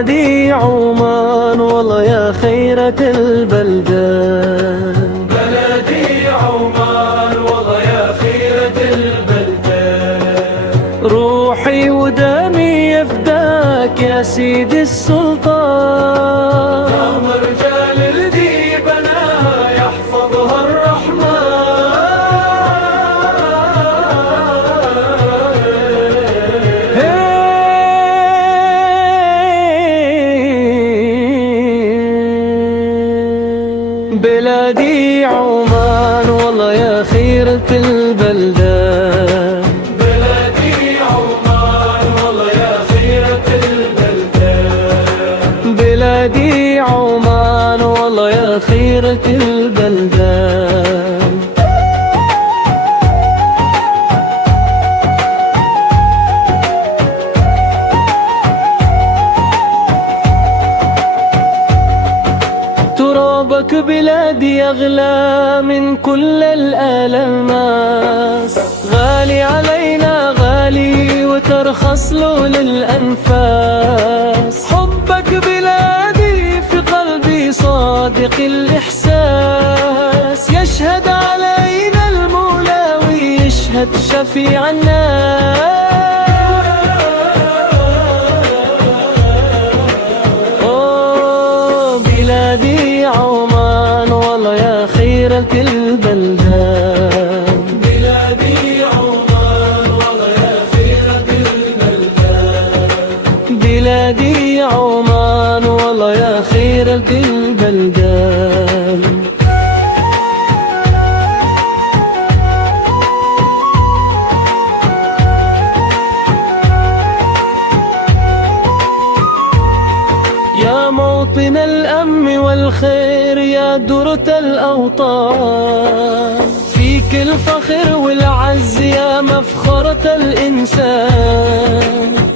بلادي عمان والله يا خيرة البلدان. بلدي عمان والله يا خيرة البلدان. روحي ودمي يفداك يا سيدي السلطان. دام رجال الديبنا يحفظها الرحمن. بلادي عمان والله يا خيرة البلدان. بلدي عمان والله يا خيرة البلدان. بلادي عمان والله يا خيرة البلدان. ترابك بلادي أغلى من كل الألماس، غالي علينا غالي وترخص له للأنفاس. حبك بلادي في قلبي صادق الإحساس، يشهد علينا المولى ويشهد شفيع الناس. بلادي عمان والله يا خيرة البلدان. بلادي عمان والله يا خيرة البلدان. بلادي عمان والله يا خيرة البلدان. يا موطن الأمن والخير يا درة الأوطان، فيك الفخر والعز يا مفخرة الإنسان.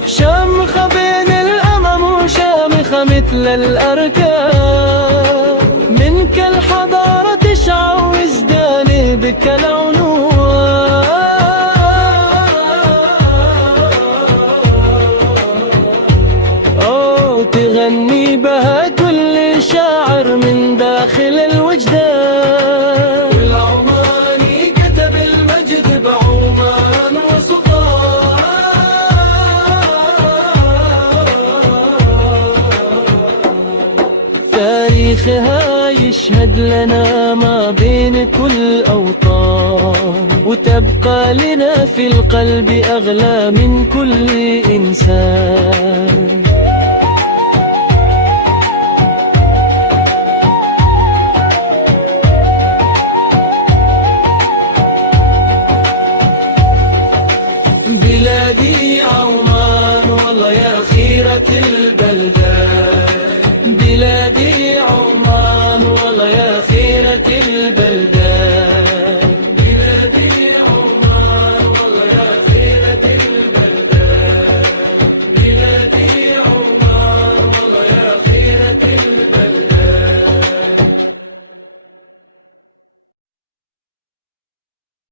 شامخة بين الأمم وشامخة مثل الأركان، منك الحضارة تشع وازداني بك العنوان. تغني بها كل شاعر من داخل الوجدان. والعماني كتب المجد بعمان وسلطان. تاريخها يشهد لنا ما بين كل أوطان، وتبقى لنا في القلب أغلى من كل إنسان. بلادي عمان والله يا خيرة